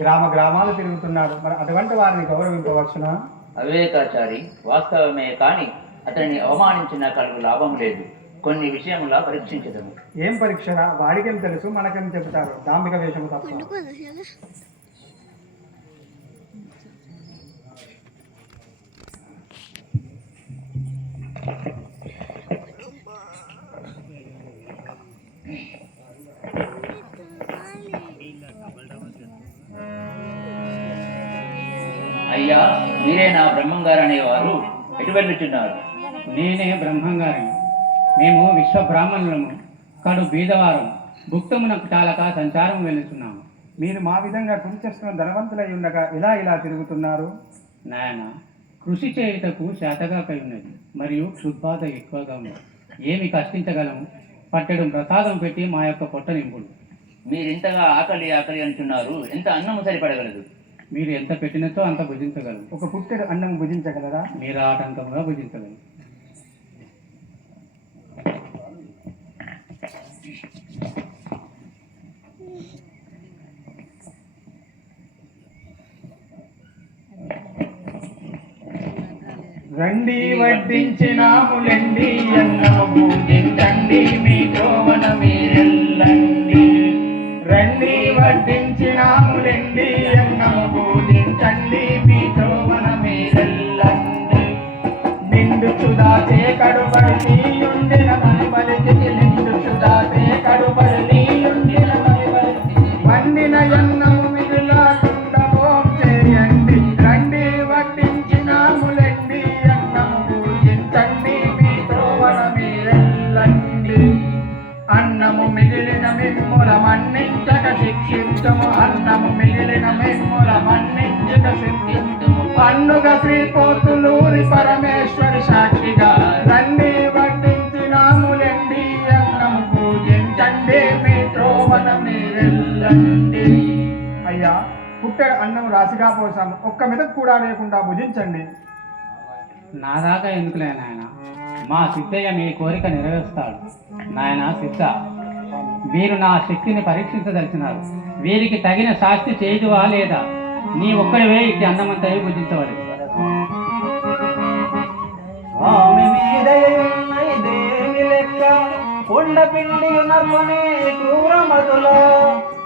గ్రామ గ్రామాలు తిరుగుతున్నాడు. మరి అటువంటి వారిని గౌరవించవచ్చునా? అవివేకాచారి వాస్తవమే కాని అతనిని అవమానించిన కలుగు లాభం లేదు. కొన్ని విషయములా పరీక్షించదము. ఏం పరీక్షరా? వాడికేం తెలుసు, మనకేం చెబుతారు? దాంభిక వేషము తప్ప. అయ్యా, మీరే నా బ్రహ్మంగారు అనేవారు ఎటు వెళ్ళుచున్నారు? నేనే బ్రహ్మంగారిని. మేము విశ్వబ్రాహ్మణులము, కడు బీదవారం, భుక్తమునకు చాలక సంచారం వెళుతున్నాము. మీరు మా విధంగా కృషి చేస్తున్న ధనవంతులై ఉండగా ఇలా తిరుగుతున్నారు? నాయన, కృషి చేయుటకు శాతగాకై ఉన్నది, మరియు క్షుద్బాధ ఎక్కువగా ఉంది. ఏమి కష్టించగలము? పట్టెడు ప్రసాదం పెట్టి మా యొక్క పొట్ట నింపుడు. మీరింతగా ఆకలి ఆకలి అంటున్నారు, ఎంత అన్నము సరిపడగలదు? మీరు ఎంత పెట్టినతో అంత భుజించగలరు. ఒక పుట్టెడు అన్నం భుజించగలరా? మీరు ఆటంకంగా భుజించగలరు. రండి వడ్డించినాములెండి, అన్నము భుజించండి, మీ త్రోవన మీరెల్లండి. రండి వడ్డించినాములెండి, అన్నము భుజించండి, మీ త్రోవన మీరెల్లండి. నిండు చుదాచే కడుబడి ఉండిన మనిబలికి, నిండు చుదాచే కడుబడి ఉండిన మనిబలికి, వండిన అన్నము మిగులాకుండా భోం చేయండి. రండి వడ్డించినాములెండి, అన్నము భుజించండి, మీ త్రోవన మీరెల్లండి. అన్నము మిగిలిన మిమ్ముల మన్నించక శిక్షించము, అన్నము మిగిలిన మిమ్ముల మన్నించక శిక్షించము. పన్నుగ శ్రీపోతులూరి పరమేశ్వరి సాక్షిగా, రండి వడ్డించినాములెండి, అన్నము పూజించండి, మీ త్రోవన మీరెల్లండి. అయ్యా, పుట్టెడు అన్నం రాశిగా పోసాము, ఒక్క మెదక్ కూడా లేకుండా భుజించండి. నా దాకా ఎందుకులే నాయన, మా సిద్ధయ్య మీ కోరిక నెరవేరుస్తాడు. నాయన సిద్ధ, వీరు నా శక్తిని పరీక్షించదలిచినారు. వీరికి తగిన శాస్తి చేయుదువా లేదా? నీ ఒక్కడివే ఇట్టి అన్నమంతా భుజించవలె. స్వామి మీదేమి లెక్క కొండపిండి నర్మనే క్రూరమతుల,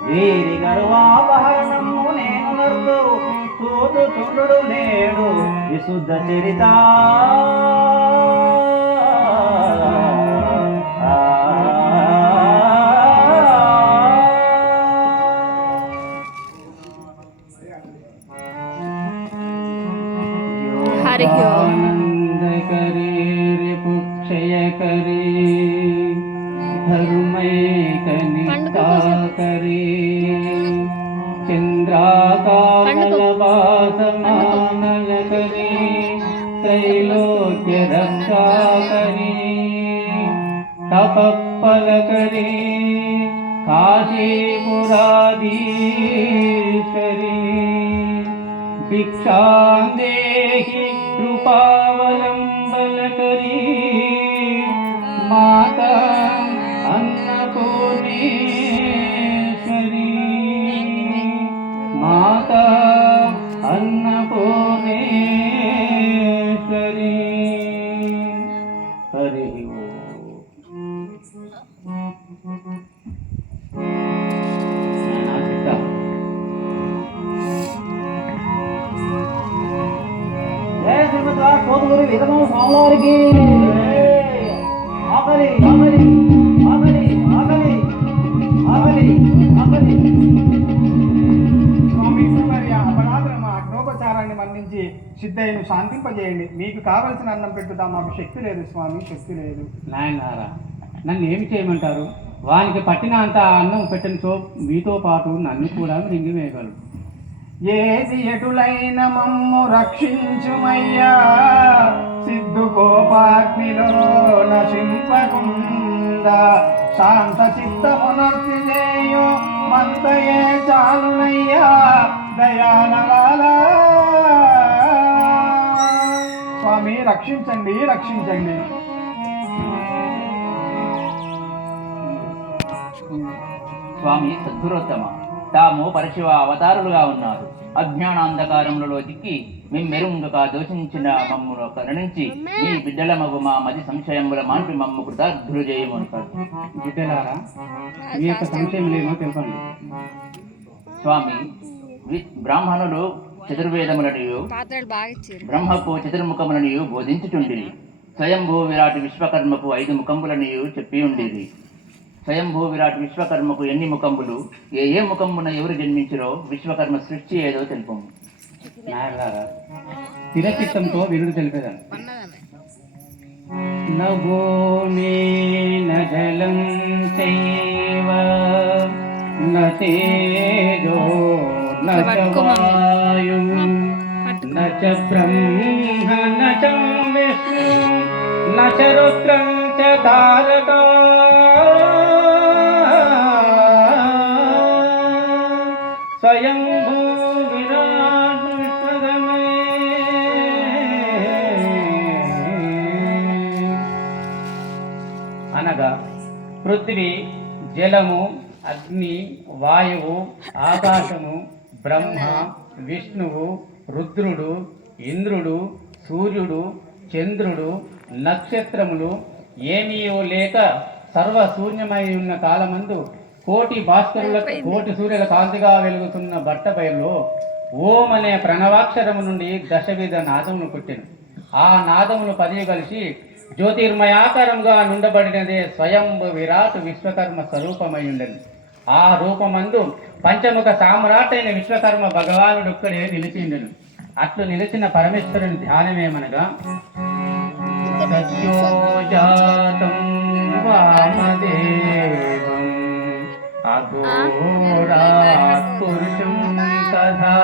వీరి గర్వాపహరణము నేను నర్దు చూదు చుండు లేడు విశుద్ధ చరిత. आनंदकरी रिपुक्षयकरी धर्मैकनिष्ठाकरी चंद्राकाशमानयकरी त्रैलोक्य रक्षाकरी तपफलकरी काशीपुराधीश्वरी भिक्षां देहि कृपावलंबनकरी माता अन्नपूर्णेश्वरी, माता अन्नपूर्णेश्वरी. हरि కోతులూరి విధమ స్వామివారికి ఆకలి ఆకలి ఆకలి ఆకలి ఆకలి ఆకలి. స్వామి అపరాధులను మా అగ్నోపచారాన్ని మన్నించి సిద్ధయ్యను శాంతింపజేయండి. మీకు కావలసిన అన్నం పెట్టుదా, మాకు శక్తి లేదు స్వామి, శక్తి లేదు. నాయనారా, నన్ను ఏమి చేయమంటారు? వానికి పట్టిన అంత అన్నం పెట్టినతో మీతో పాటు నన్ను కూడా మింగివేయగలరు. ఏది ఎటులైన మమ్ము రక్షించుమయ్యా, సిద్ధు కోపాగ్నిలో నశింపకుండా శాంత చిత్తమునర్తి చేయు మంతయే చాలునయ్యా దయాళవాల. స్వామి రక్షించండి, రక్షించండి. స్వామి సద్గురోత్తమ, తాము పరశివ అవతారులుగా ఉన్నారు. అజ్ఞానాంధకారములలో చిక్కి మిమ్మెరుంగక దోషించిన మమ్మును కరుణించి మీ బిడ్డల మగు మా మది సంశయముల మాన్పి మమ్ము కృతార్థులు చేయమంటారు. బిడ్డలారా, మీ యొక్క సంశయం లేమో తెలుపండి. స్వామి, బ్రాహ్మణులు చతుర్వేదములనియు బ్రహ్మకు చతుర్ముఖములనియు బోధించుచుండిరి. స్వయంభూ విరాట్ విశ్వకర్మకు 5 ముఖములనియు చెప్పి ఉండేది. స్వయంభూ విరాట్ విశ్వకర్మకు ఎన్ని ముఖములు, ఏ ముఖమున ఎవరు జన్మించిరో విశ్వకర్మ సృష్టి ఏదో తెలుపము. నాయనలారా, స్థిరచిత్తంతో విరుడు తెలిపేదాన్ని. నభూమి జలం చైవ న తేజో న చ వాయు న చ బ్రహ్మ న చ విష్ణు న చ రుద్రం చ తారకా స్వయంభూ విరాట్ విశ్వకర్మే. అనగా పృథ్వీ, జలము, అగ్ని, వాయువు, ఆకాశము, బ్రహ్మ, విష్ణువు, రుద్రుడు, ఇంద్రుడు, సూర్యుడు, చంద్రుడు, నక్షత్రములు ఏమీయో లేక సర్వశూన్యమై ఉన్న కాలమందు కోటి భాస్కరులకు కోటి సూర్యుల కాంతిగా వెలుగుతున్న బట్టబయల్లో ఓం అనే ప్రణవాక్షరము నుండి దశవిధ నాదములు పుట్టిను. ఆ నాదములు 10 కలిసి జ్యోతిర్మయాకారంగా నుండబడినదే స్వయంభు విరాట్ విశ్వకర్మ స్వరూపమై ఉండను. ఆ రూపమందు పంచముఖ సామ్రాటైన విశ్వకర్మ భగవానుడొక్కడే నిలిచిండెను. అట్లు నిలిచిన పరమేశ్వరుని ధ్యానమేమనగా, సత్యోజాతం వామదేవం అఘోరాత్ పురుషం తథా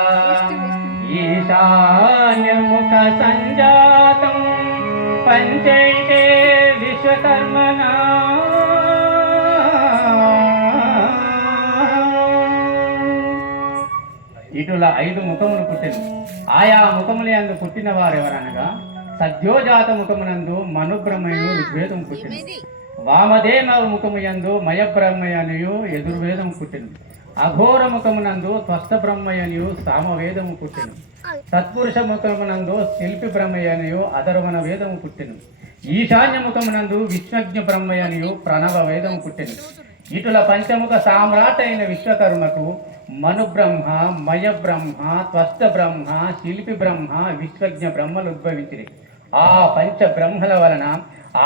ఈశాన్యముఖ సంజాతం పంచైతే విశ్వకర్మణా. ఇటుల 5 ముఖములు పుట్టిన. ఆయా ముఖములు యందు పుట్టిన వారెవరనగా, సద్యోజాత ముఖమునందు మనుబ్రహ్మయుడు ఋగ్వేదం పుట్టిన. వామదేవ ముఖము యందు మయబ్రహ్మయనియు యజుర్వేదం పుట్టిన. అఘోర ముఖమునందు త్వస్త బ్రహ్మయనియు సామవేదము పుట్టిన. సత్పురుష ముఖమునందు శిల్పి బ్రహ్మయనియు అధర్వణ వేదము పుట్టిన. ఈశాన్య ముఖమునందు విష్ణుజ్ఞ బ్రహ్మయనియు ప్రణవ వేదము పుట్టిన. ఇటుల పంచముఖ సామ్రాట్ అయిన విశ్వకర్మకు మనుబ్రహ్మ, మయబ్రహ్మ, త్వస్త బ్రహ్మ, శిల్పి బ్రహ్మ, విశ్వజ్ఞ బ్రహ్మలు ఉద్భవించిరి. ఆ పంచ బ్రహ్మల వలన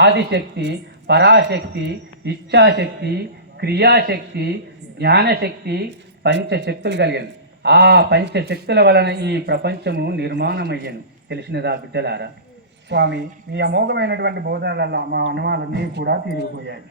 ఆదిశక్తి, పరాశక్తి, ఇచ్ఛాశక్తి, క్రియాశక్తి, జ్ఞానశక్తి, పంచశక్తులు కలిగాను. ఆ పంచశక్తుల వలన ఈ ప్రపంచము నిర్మాణమయ్యాను. తెలిసినదా బిడ్డలారా? స్వామి, మీ అమోఘమైనటువంటి బోధనల మా అనుమానాలన్నీ కూడా తీరిగిపోయాయి.